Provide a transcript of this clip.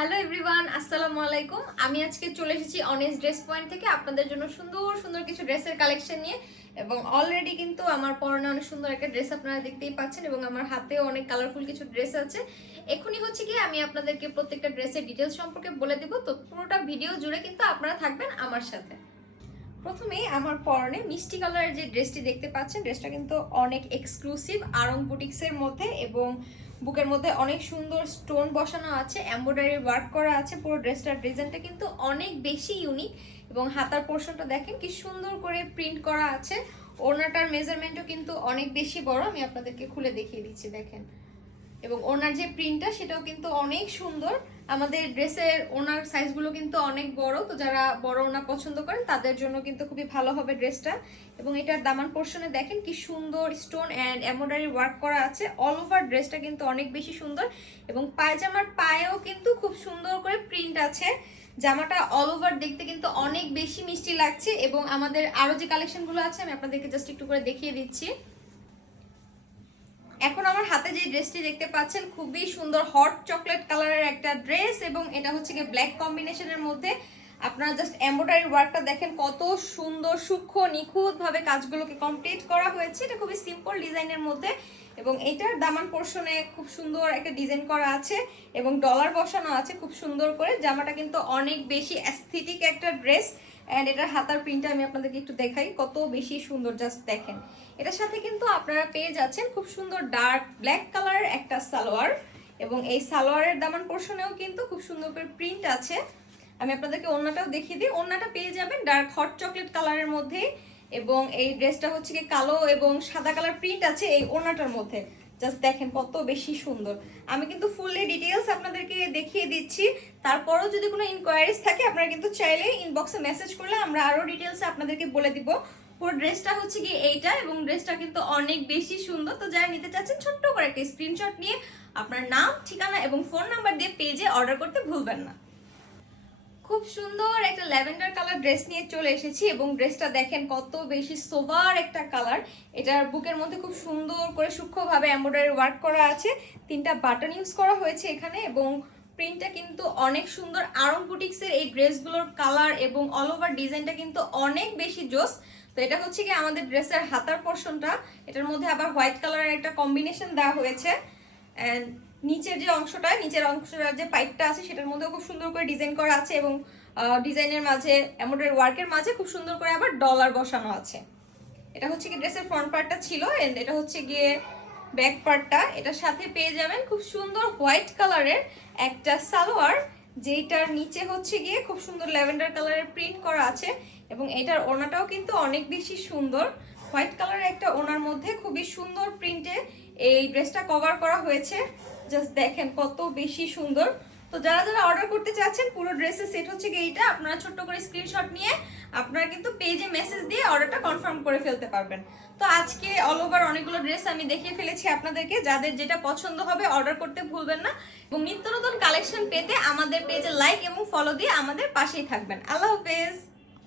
Hello everyone, আসসালামু আলাইকুম। আমি আজকে চলে এসেছি অনেস্ট ড্রেস পয়েন্ট থেকে আপনাদের জন্য সুন্দর সুন্দর কিছু ড্রেসের কালেকশন নিয়ে। এবং অলরেডি কিন্তু আমার পরনে অনেক সুন্দর একটা ড্রেস আপনারা দেখতেই পাচ্ছেন এবং আমার হাতেও অনেক কালারফুল কিছু ড্রেস আছে। এখনই হচ্ছে কি আমি আপনাদেরকে প্রত্যেকটা ড্রেসের ডিটেলস সম্পর্কে বলে দেব, তো পুরোটা ভিডিও জুড়ে কিন্তু আপনারা থাকবেন আমার সাথে। প্রথমেই আমার পরনে মিষ্টি কালারের যে ড্রেসটি দেখতে পাচ্ছেন, ড্রেসটা কিন্তু অনেক এক্সক্লুসিভ আরং বুটিক্সের মধ্যে এবং বুকের মধ্যে অনেক সুন্দর স্টোন বসানো আছে, এমব্রয়ডারি ওয়ার্ক করা আছে। পুরো ড্রেসটার ডিজাইনটা কিন্তু অনেক বেশি ইউনিক এবং হাতার পোর্শনটা দেখেন কি সুন্দর করে প্রিন্ট করা আছে। ওড়নাটার মেজারমেন্টও কিন্তু অনেক বেশি বড়, আমি আপনাদেরকে খুলে দেখিয়ে দিচ্ছি দেখেন। এবং ওনার যে প্রিন্টটা সেটাও কিন্তু অনেক সুন্দর। আমাদের ড্রেসের ওনার সাইজগুলো কিন্তু অনেক বড়, তো যারা বড় ওনা পছন্দ করেন তাদের জন্য কিন্তু খুবই ভালো হবে ড্রেসটা। এবং এটার দামান পোর্শনে দেখেন কি সুন্দর স্টোন অ্যান্ড এমব্রয়ডারি ওয়ার্ক করা আছে। অল ওভার ড্রেসটা কিন্তু অনেক বেশি সুন্দর এবং পায়জামার পায়েও কিন্তু খুব সুন্দর করে প্রিন্ট আছে। জামাটা অল ওভার দেখতে কিন্তু অনেক বেশি মিষ্টি লাগছে। এবং আমাদের আরো যে কালেকশনগুলো আছে আমি আপনাদেরকে জাস্ট একটু করে দেখিয়ে দিচ্ছি। এখন আমার হাতে যে ড্রেসটি দেখতে পাচ্ছেন খুবই সুন্দর হট চকলেট কালারের একটা ড্রেস এবং এটা হচ্ছে কি ব্ল্যাক কম্বিনেশনের মধ্যে। আপনারা জাস্ট এমব্রয়ডারি ওয়ার্কটা দেখেন কত সুন্দর সূক্ষ্ম নিখুঁতভাবে কাজগুলোকে কমপ্লিট করা হয়েছে। এটা খুবই সিম্পল ডিজাইনের মধ্যে এবং এটার দামান পোর্শনে খুব সুন্দর একটা ডিজাইন করা আছে এবং ডলার বসানো আছে খুব সুন্দর করে। জামাটা কিন্তু অনেক বেশি অ্যাস্থেটিক একটা ড্রেস অ্যান্ড এটার হাতার প্রিন্টটা আমি আপনাদেরকে একটু দেখাই কত বেশি সুন্দর, জাস্ট দেখেন। এটার সাথে কিন্তু আপনারা পেয়ে যাচ্ছেন খুব সুন্দর ডার্ক ব্ল্যাক কালারের একটা সালোয়ার এবং এই সালোয়ারের দামান পোর্শনেও কিন্তু খুব সুন্দর করে প্রিন্ট আছে। আমি আপনাদেরকে ওড়নাটাও দেখিয়ে দিই। ওড়নাটা পেয়ে যাবেন ডার্ক হট চকলেট কালারের মধ্যে এবং এই ড্রেসটা হচ্ছে কি কালো এবং সাদা কালার প্রিন্ট আছে এই ওড়নাটার মধ্যে। জাস্ট দেখেন কত বেশি সুন্দর। আমি কিন্তু ফুললি ডিটেইলস আপনাদেরকে দেখিয়ে দিচ্ছি। তারপরও যদি কোনো ইনকোয়ারিজ থাকে আপনারা কিন্তু চাইলে ইনবক্সে মেসেজ করলে আমরা আরো ডিটেইলসে আপনাদেরকে বলে দিব। পুরো ড্রেসটা হচ্ছে কি এইটা এবং ড্রেসটা কিন্তু অনেক বেশি সুন্দর। তো যারা নিতে চাচ্ছেন ছোট্ট করে একটা স্ক্রিনশট নিয়ে আপনার নাম, ঠিকানা এবং ফোন নাম্বার দিয়ে পেজে অর্ডার করতে ভুলবেন না। খুব সুন্দর একটা ল্যাভেন্ডার কালার ড্রেস নিয়ে চলে এসেছি এবং ড্রেসটা দেখেন কত বেশি সোবার একটা কালার। এটার বুকের মধ্যে খুব সুন্দর করে সূক্ষ্মভাবে এমব্রয়ডারি ওয়ার্ক করা আছে, 3টা বাটন ইউজ করা হয়েছে এখানে এবং প্রিন্টটা কিন্তু অনেক সুন্দর। আরং বুটিক্সের এই ড্রেসগুলোর কালার এবং অল ওভার ডিজাইনটা কিন্তু অনেক বেশি জোস। তো এটা হচ্ছে কি আমাদের ড্রেসের হাতার পোর্শনটা, এটার মধ্যে আবার হোয়াইট কালারের একটা কম্বিনেশন দেওয়া হয়েছে অ্যান্ড নিচের যে অংশটা, নিচের অংশটার যে পাইপটা আছে সেটার মধ্যেও খুব সুন্দর করে ডিজাইন করা আছে এবং ডিজাইনের মাঝে এমব্রয়ডারি ওয়ার্কের মাঝে খুব সুন্দর করে আবার ডলার বসানো আছে। এটা হচ্ছে কি ড্রেসের ফ্রন্ট পার্টটা ছিল এন্ড এটা হচ্ছে গিয়ে ব্যাক পার্টটা। এটার সাথে পেয়ে যাবেন খুব সুন্দর হোয়াইট কালারের একটা সালোয়ার, যেটার নিচে হচ্ছে গিয়ে খুব সুন্দর ল্যাভেন্ডার কালারের প্রিন্ট করা আছে এবং এটার ওড়নাটাও কিন্তু অনেক বেশি সুন্দর। হোয়াইট কালারের একটা ওড়নার মধ্যে খুবই সুন্দর প্রিন্টে এই ড্রেসটা কভার করা হয়েছে। জাস্ট দেখেন কত বেশি সুন্দর। তো যারা যারা অর্ডার করতে চাচ্ছেন পুরো ড্রেসের সেট হচ্ছে কি এইটা, আপনারা ছোট্ট করে স্ক্রিনশট নিয়ে আপনারা কিন্তু পেজে মেসেজ দিয়ে অর্ডারটা কনফার্ম করে ফেলতে পারবেন। তো আজকে অল ওভার অনেকগুলো ড্রেস আমি দেখিয়ে ফেলেছি আপনাদেরকে, যাদের যেটা পছন্দ হবে অর্ডার করতে ভুলবেন না এবং নিত্য নতুন কালেকশন পেতে আমাদের পেজে লাইক এবং ফলো দিয়ে আমাদের পাশেই থাকবেন। আল্লাহ হাফেজ।